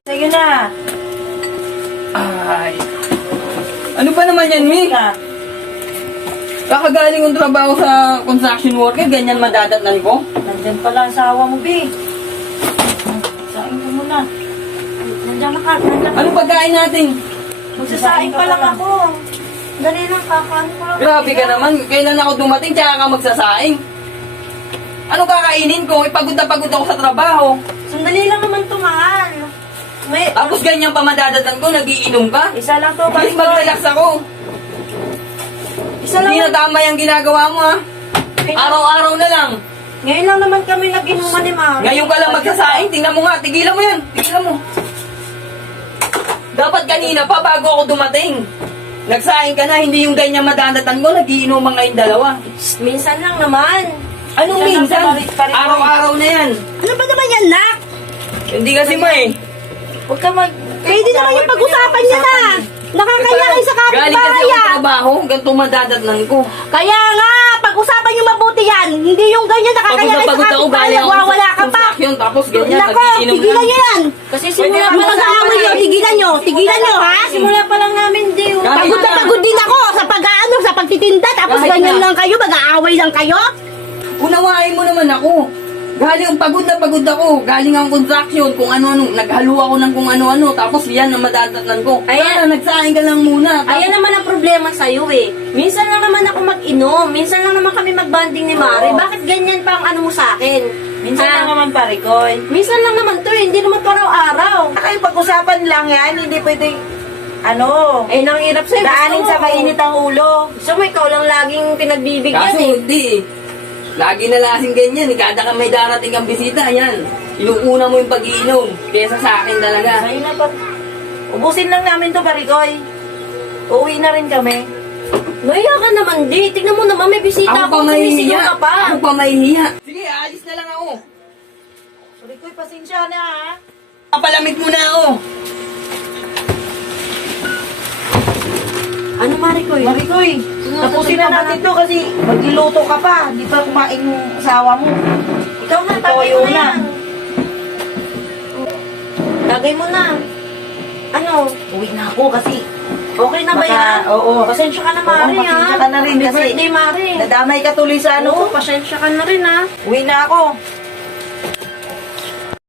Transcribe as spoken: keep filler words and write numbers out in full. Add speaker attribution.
Speaker 1: Sige na.
Speaker 2: Ay. Ano ba naman yan, Mi? Kakagaling kong trabaho sa construction worker, ganyan madadatnan ko?
Speaker 1: Nandyan pala ang sawa mo, B. Saing ka muna. Nandiyan na ka. Nandiyan ka.
Speaker 2: Anong pagkain natin?
Speaker 1: Magsasaing pa lang ako. Dali lang, kakaan ko lang.
Speaker 2: Grabe ka naman, kailan ako dumating, tsaka ka magsasaing. Anong kakainin ko? Ipagod na pagod ako sa trabaho.
Speaker 1: Sandali lang naman ito, mahal. May,
Speaker 2: Tapos ganyan pa madadatnan ko, nagiinom ka?
Speaker 1: isa lang to,
Speaker 2: Please
Speaker 1: Barikoy.
Speaker 2: mag-relax ako.
Speaker 1: Isa lang.
Speaker 2: Hindi na tama yung ginagawa mo, ha? Araw-araw na lang.
Speaker 1: Ngayon lang naman kami nag-inuman ni Mari.
Speaker 2: Ngayon ka lang magsasaing, tingnan mo nga, tigilan mo yan, tigilan mo. Dapat kanina pa bago ako dumating. Nagsaing ka na, hindi yung ganyan madadatan ko, nagiinuman ngayong dalawa.
Speaker 1: Minsan lang naman.
Speaker 2: Anong
Speaker 1: Minsan lang
Speaker 2: minsan?
Speaker 1: sa Barik- Barikoy.
Speaker 2: Araw-araw na yan.
Speaker 3: Ano ba naman yan, Nak?
Speaker 2: Hindi kasi ma eh.
Speaker 1: Huwag ka mag...
Speaker 3: Pwede naman yung pag-usapan niya na. Nakakaya kayo sa
Speaker 2: Galing kasi
Speaker 3: kapitbahay
Speaker 2: ako
Speaker 3: ah.
Speaker 2: trabaho, ganito madadatnan ko.
Speaker 3: Kaya nga, pag-usapan yung mabuti yan. Hindi yung ganyan
Speaker 2: Pagod
Speaker 3: nakakaya
Speaker 2: na
Speaker 3: kayo sa
Speaker 2: pagod ako,
Speaker 3: kapitbahay.
Speaker 2: galing ako
Speaker 3: Nagwawala ka pa.
Speaker 2: construction, tapos ganyan,
Speaker 3: Nako,
Speaker 2: nagiinom
Speaker 3: tigilan
Speaker 2: lang.
Speaker 3: nyo yan.
Speaker 1: Kasi simula
Speaker 3: Yung
Speaker 1: pa lang
Speaker 3: pag-aaway nyo, tigilan nyo. Tigilan nyo, ha?
Speaker 1: Simula pa lang namin, di. oh.
Speaker 2: Kahit
Speaker 3: Pagod na
Speaker 2: na.
Speaker 3: pagod din ako sa pag-ano, sa pagtitinda. Tapos
Speaker 2: Kahit
Speaker 3: ganyan
Speaker 2: na.
Speaker 3: lang kayo, mag-aaway lang kayo.
Speaker 2: Unawain mo naman ako. Galing pagod na pagod ako. Galing ang construction, kung ano-ano. Naghalo ako ng kung ano-ano. Tapos yan ang madadatnan ko.
Speaker 1: Ayan.
Speaker 2: Sana, nagsaing ka lang muna. Tapos,
Speaker 1: Ayan naman ang problema sa'yo eh. Minsan lang naman ako mag-inom. Minsan lang naman kami mag-banding ni Mari.
Speaker 2: Oo.
Speaker 1: Bakit ganyan pa ang ano mo sa akin?
Speaker 4: Minsan
Speaker 1: Ah,
Speaker 4: lang naman pare ko.
Speaker 1: Minsan lang naman to eh. Hindi naman to araw-araw.
Speaker 4: Kayo pag-usapan lang yan, hindi pwedeng, ano,
Speaker 1: Eh, nanghirap sa'yo.
Speaker 4: daanin
Speaker 1: gusto
Speaker 4: sa
Speaker 1: mo.
Speaker 4: mainit ang ulo.
Speaker 1: Gusto mo, ikaw lang laging pinagbibigyan
Speaker 2: kaso
Speaker 1: eh.
Speaker 2: hindi eh. Lagi na lasing ganyan. eh. Kada ka may darating kang bisita, yan. Inuuna mo yung pag-iinom. Kesa sa akin talaga.
Speaker 4: Ayun na pa. Ubusin lang namin to, Barigoy. Uuwi na rin kami.
Speaker 1: Maya ka naman, di. Tignan mo naman, may bisita
Speaker 2: Ako
Speaker 1: ako.
Speaker 2: pa
Speaker 1: Sumisigaw
Speaker 2: mahihiya.
Speaker 1: ka pa.
Speaker 2: Ako pa mahihiya. Sige, alis na lang ako.
Speaker 4: Barigoy, pasensya na ha.
Speaker 2: Papalamig muna ako.
Speaker 1: Ano, Maricoy?
Speaker 4: Barigoy, tapusin na natin to kasi magluluto ka pa. Di pa kumain yung asawa mo.
Speaker 1: Ikaw na,
Speaker 4: Ikaw
Speaker 1: tagay
Speaker 4: ay
Speaker 1: mo na
Speaker 4: una.
Speaker 1: yan. Tagay mo na. Ano?
Speaker 4: Uwi na ako kasi
Speaker 1: Okay na ba
Speaker 4: Baka-
Speaker 1: yan?
Speaker 4: oo.
Speaker 1: Pasensya ka na,
Speaker 4: Oo,
Speaker 1: Mari, ha?
Speaker 4: pasensya ka na rin
Speaker 1: Happy
Speaker 4: kasi-
Speaker 1: birthday, Mari.
Speaker 4: nadamay ka tuloy sa ano ko.
Speaker 1: Oo, pasensya ka na rin, ha?
Speaker 4: Uwi na ako.